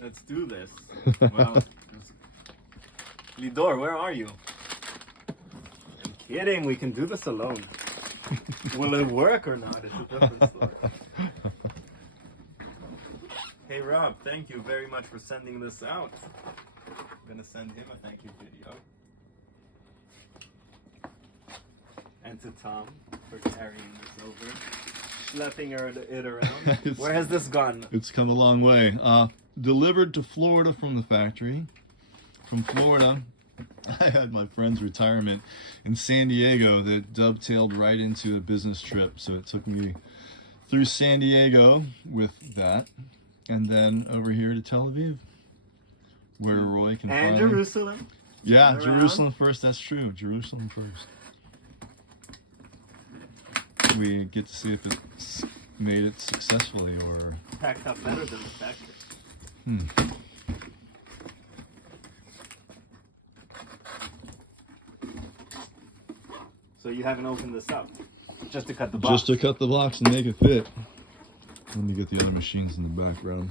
Let's do this. Well, Lidor, where are you? I'm kidding, we can do this alone. Will it work or not? It's a different story. Hey Rob, thank you very much for sending this out. I'm gonna send him a thank you video. And to Tom for carrying this over. Schlepping it around. Where has this gone? It's come a long way. Delivered to Florida from the factory. From Florida, I had my friend's retirement in San Diego that dovetailed right into a business trip. So it took me through San Diego with that, and then over here to Tel Aviv, where Roy can and finally... Jerusalem. Yeah, Jerusalem first. That's true. Jerusalem first. We get to see if it's made it successfully or packed up better than the factory. So you haven't opened this up just to cut the box? Just to cut the box and make it fit. Let me get the other machines in the background.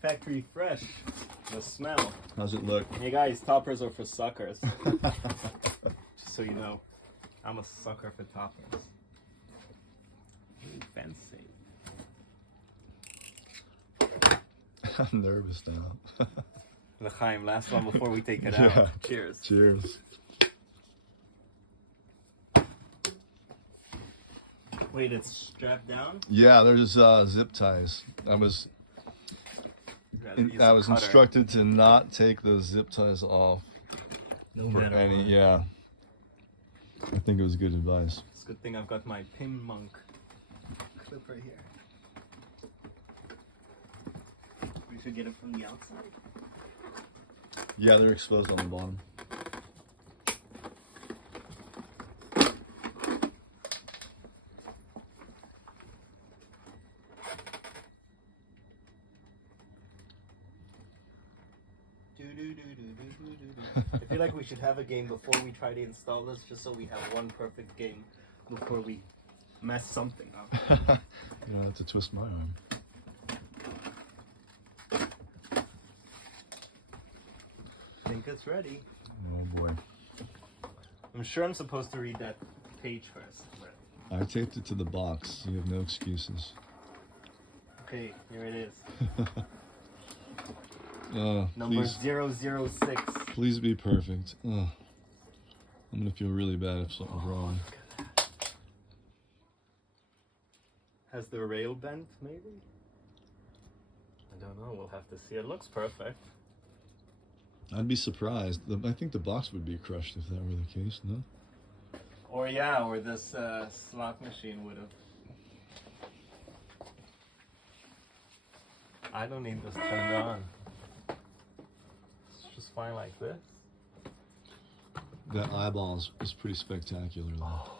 Factory fresh. The smell. How's it look? Hey guys, toppers are for suckers. Just so you know, I'm a sucker for toppers. Ooh, fancy. I'm nervous now. L'chaim, last one before we take it Yeah. out. Cheers. Cheers. Wait, it's strapped down? Yeah, there's zip ties. I was instructed to not take those zip ties off. No for matter any. what. Yeah. I think it was good advice. It's a good thing I've got my Pin Monk clip right here. We should get it from the outside. Yeah, they're exposed on the bottom. I feel like we should have a game before we try to install this, just so we have one perfect game before we mess something up. You don't have to twist my arm. I think it's ready. Oh boy. I'm sure I'm supposed to read that page first. But... I taped it to the box, so you have no excuses. Okay, here it is. Number please, 006. Please be perfect. I'm gonna feel really bad if something's wrong. Has the rail bent, maybe? I don't know, we'll have to see. It looks perfect. I'd be surprised. I think the box would be crushed if that were the case, no? Or yeah, or this slot machine would have. I don't need this turned on. It's just fine like this. That eyeball is pretty spectacular though.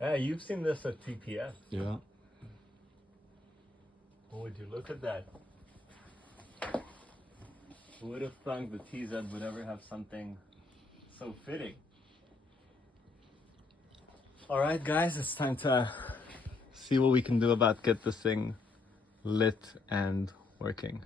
Yeah, you've seen this at TPS. Yeah. Oh, would you look at that? Who would have thunk the TZ would ever have something so fitting? Alright guys, it's time to see what we can do about get this thing lit and working.